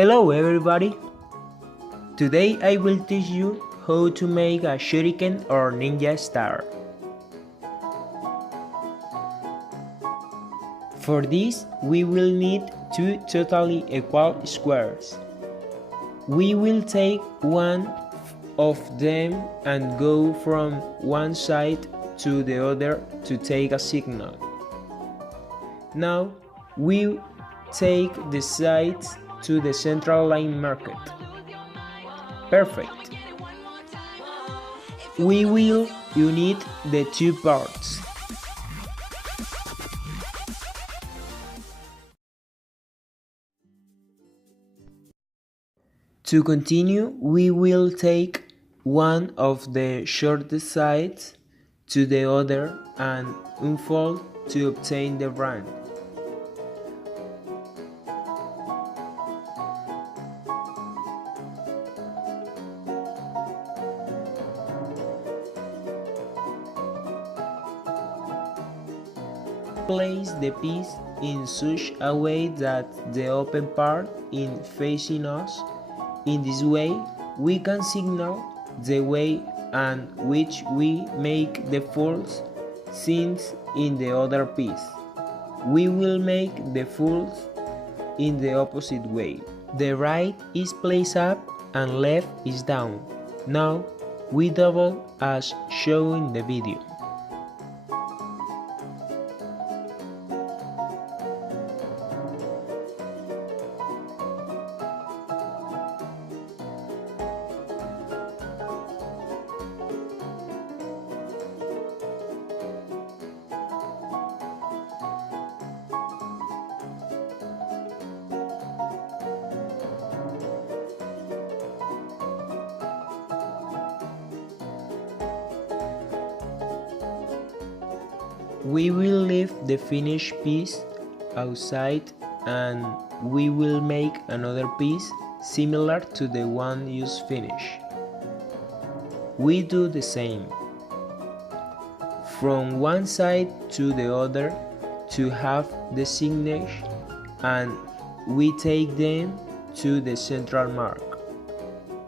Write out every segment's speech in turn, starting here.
Hello everybody! Today I will teach you how to make a shuriken or ninja star. For this we will need two totally equal squares. We will take one of them and go from one side to the other to take a signal. Now we take the sides to the central line market. Perfect. We will unite the two parts. To continue, we will take one of the shortest sides to the other and unfold to obtain the brand. Place the piece in such a way that the open part is facing us. In this way, we can signal the way in which we make the folds since in the other piece. We will make the folds in the opposite way. The right is placed up and left is down. Now we double as shown in the video. We will leave the finished piece outside and we will make another piece similar to the one used finished. We do the same from one side to the other to have the signage, and we take them to the central mark,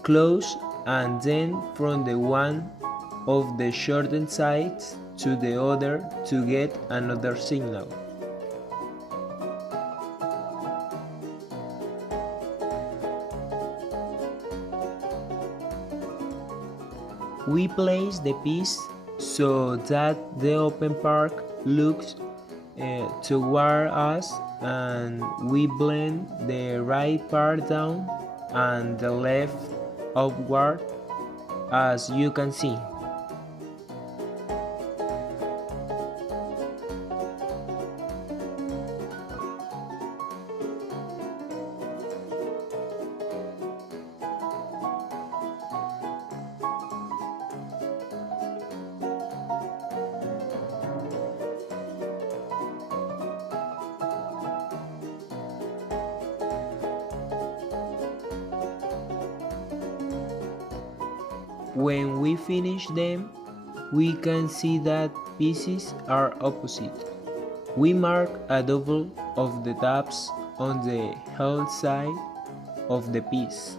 close, and then from the one of the shortened sides to the other to get another signal. We place the piece so that the open part looks toward us, and we blend the right part down and the left upward, as you can see. When we finish them, we can see that pieces are opposite. We mark a double of the tabs on the held side of the piece.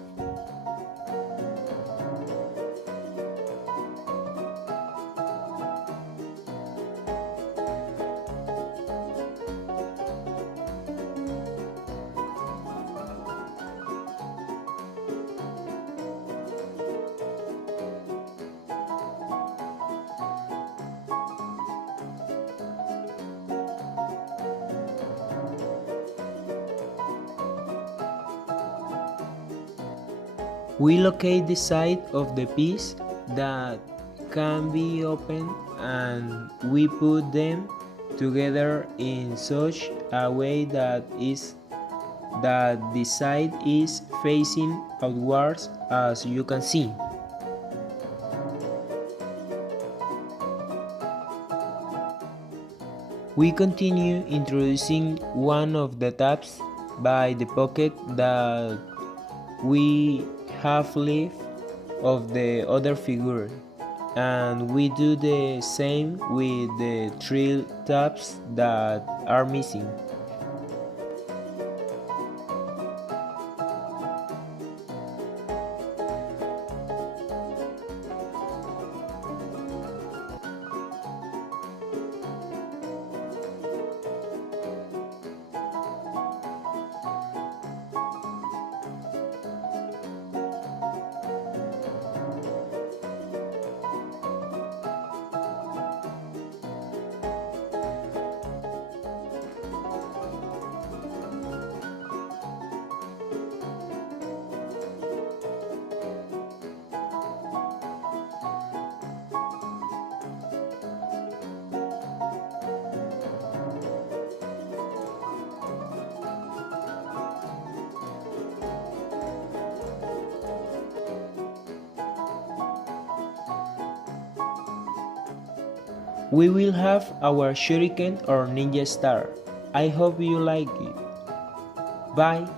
We locate the side of the piece that can be opened and we put them together in such a way that the side is facing outwards, as you can see. We continue introducing one of the tabs by the pocket that we have left of the other figure, and we do the same with the three tabs that are missing. we will have our Shuriken or Ninja Star. I hope you like it. Bye!